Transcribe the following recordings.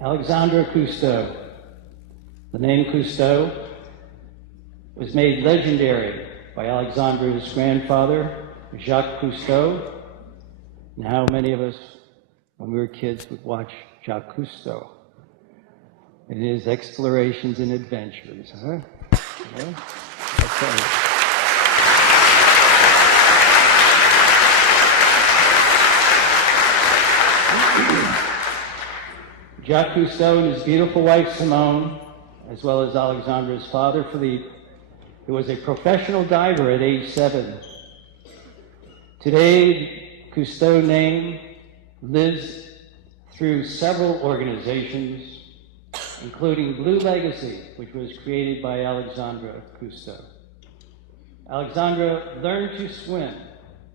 Alexandra Cousteau. The name Cousteau was made legendary by Alexandra's grandfather, Jacques Cousteau, and how many of us, when we were kids, would watch Jacques Cousteau and his explorations and adventures, huh? Yeah? Okay. Jacques Cousteau and his beautiful wife Simone, as well as Alexandra's father Philippe, who was a professional diver at age 7. Today, Cousteau's name lives through several organizations, including Blue Legacy, which was created by Alexandra Cousteau. Alexandra learned to swim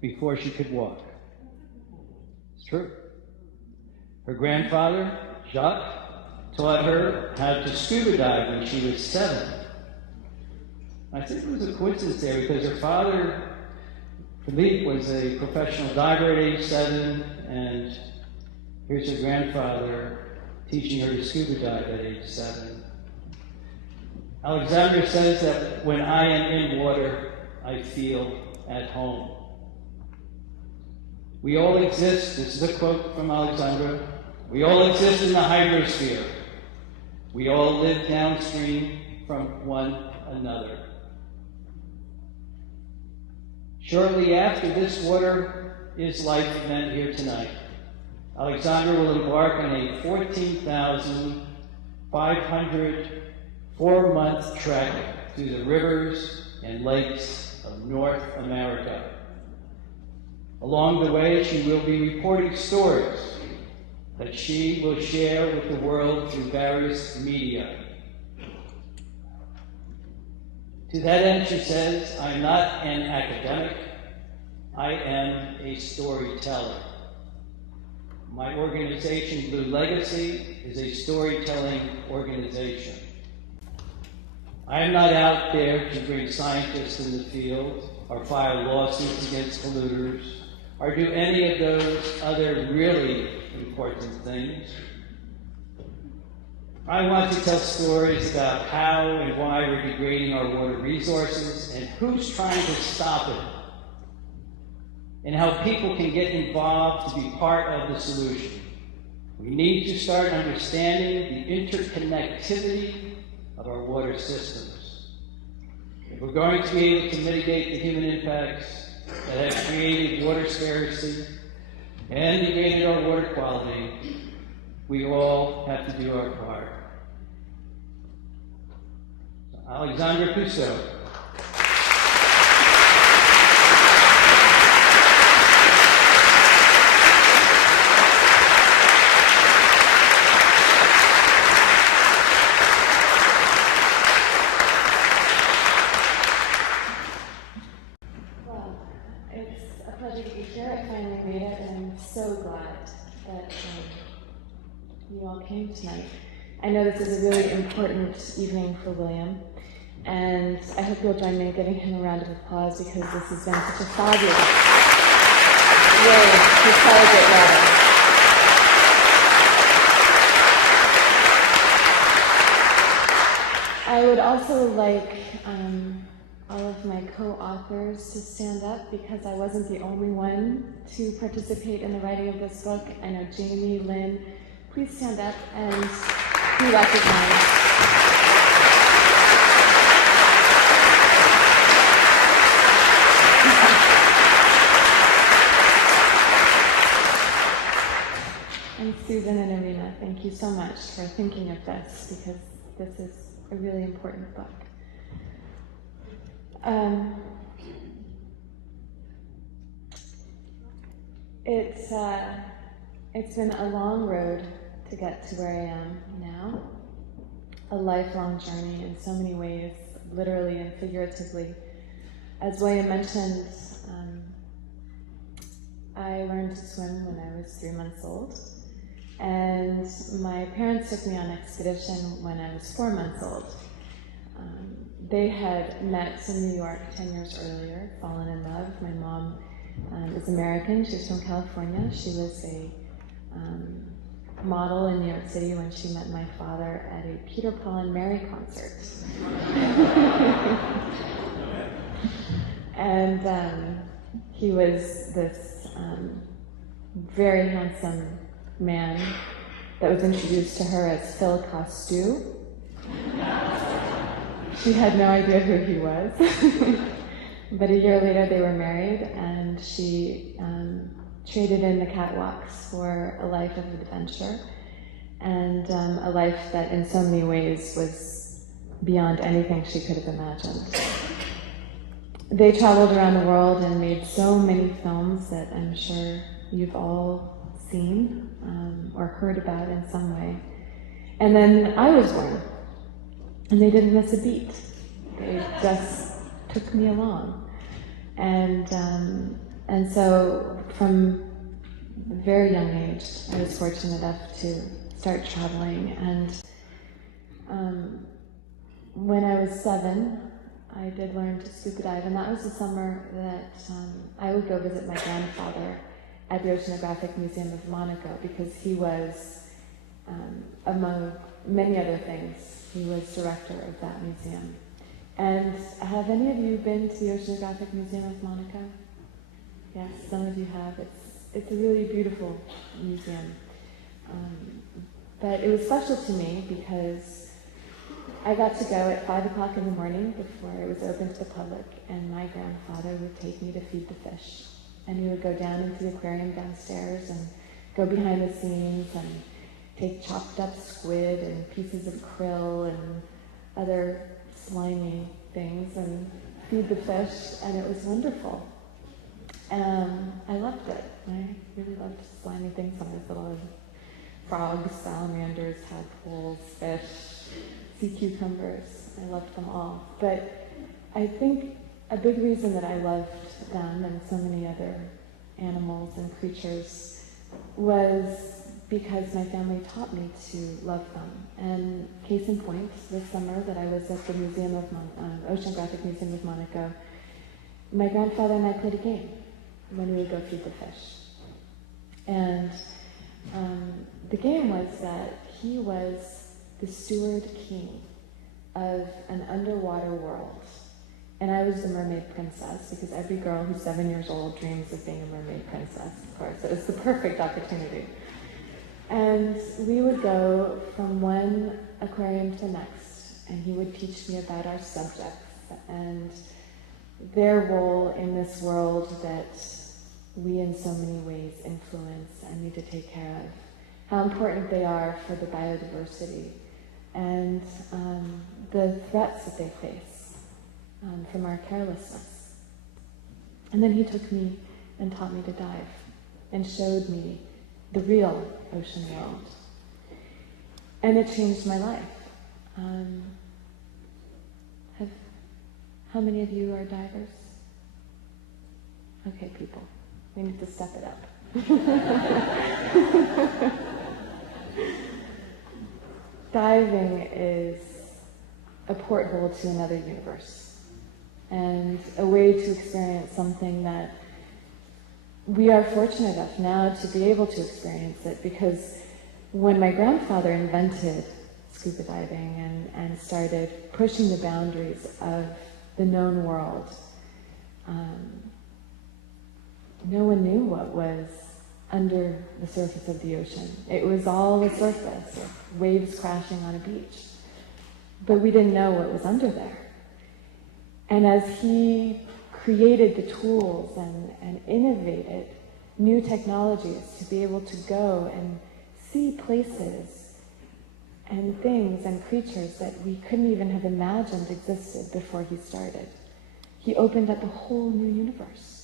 before she could walk. It's true. Her grandfather, Jacques, taught her how to scuba dive when she was 7. I think it was a coincidence there because her father, Philippe, was a professional diver at age 7, and here's her grandfather teaching her to scuba dive at age 7. Alexandra says that when I am in water, I feel at home. We all exist, this is a quote from Alexandra, we all exist in the hydrosphere. We all live downstream from one another. Shortly after this Water is Life event here tonight, Alexandra will embark on a 14,500 4-month trek through the rivers and lakes of North America. Along the way, she will be reporting stories that she will share with the world through various media. To that end, she says, I'm not an academic, I am a storyteller. My organization, Blue Legacy, is a storytelling organization. I am not out there to bring scientists in the field or file lawsuits against polluters or do any of those other really important things. I want to tell stories about how and why we're degrading our water resources and who's trying to stop it, and how people can get involved to be part of the solution. We need to start understanding the interconnectivity of our water systems. If we're going to be able to mitigate the human impacts that have created water scarcity and degraded our water quality, we all have to do our part. Alexandra Cousteau. Well, it's a pleasure to be here. I finally made it, and I'm so glad that you all came tonight. I know this is a really important evening for William, and I hope you'll join me in giving him a round of applause because this has been such a fabulous way to celebrate water. I would also like all of my co-authors to stand up because I wasn't the only one to participate in the writing of this book. I know Jamie, Lynn, please stand up and be recognized. And Susan and Arena, thank you so much for thinking of this because this is a really important book. It's been a long road to get to where I am now, a lifelong journey in so many ways, literally and figuratively. As William mentioned, I learned to swim when I was 3 months old, and my parents took me on an expedition when I was 4 months old. They had met in New York 10 years earlier, fallen in love. My mom is American, she's from California. She was a model in New York City when she met my father at a Peter, Paul and Mary concert. And he was this very handsome man that was introduced to her as Phil Cousteau. She had no idea who he was. But a year later they were married, and she traded in the catwalks for a life of adventure, and a life that in so many ways was beyond anything she could have imagined. They traveled around the world and made so many films that I'm sure you've all seen or heard about in some way. And then I was born, and they didn't miss a beat. They just took me along. And so from a very young age, I was fortunate enough to start traveling. And when I was 7, I did learn to scuba dive, and that was the summer that I would go visit my grandfather at the Oceanographic Museum of Monaco, because he was, among many other things, he was director of that museum. And have any of you been to the Oceanographic Museum of Monaco? Yes, some of you have. It's a really beautiful museum. But it was special to me because I got to go at 5 o'clock in the morning before it was open to the public, and my grandfather would take me to feed the fish. And we would go down into the aquarium downstairs and go behind the scenes and take chopped up squid and pieces of krill and other slimy things and feed the fish, and it was wonderful. I loved it. I really loved slimy things on this little frogs, salamanders, tadpoles, fish, sea cucumbers. I loved them all. But I think a big reason that I loved them and so many other animals and creatures was because my family taught me to love them. And case in point, this summer that I was at the Oceanographic Museum of Monaco, my grandfather and I played a game when we would go feed the fish. And the game was that he was the steward king of an underwater world. And I was the mermaid princess, because every girl who's 7 years old dreams of being a mermaid princess, of course. It was the perfect opportunity. And we would go from one aquarium to the next, and he would teach me about our subjects and their role in this world that we in so many ways influence and need to take care of, how important they are for the biodiversity, and the threats that they face from our carelessness. And then he took me and taught me to dive and showed me the real ocean world. And it changed my life. How many of you are divers? Okay, people, we need to step it up. Diving is a porthole to another universe, and a way to experience something that we are fortunate enough now to be able to experience it, because when my grandfather invented scuba diving and started pushing the boundaries of the known world, no one knew what was under the surface of the ocean. It was all a surface, like waves crashing on a beach. But we didn't know what was under there. And as he created the tools and innovated new technologies to be able to go and see places and things and creatures that we couldn't even have imagined existed before he started, he opened up a whole new universe.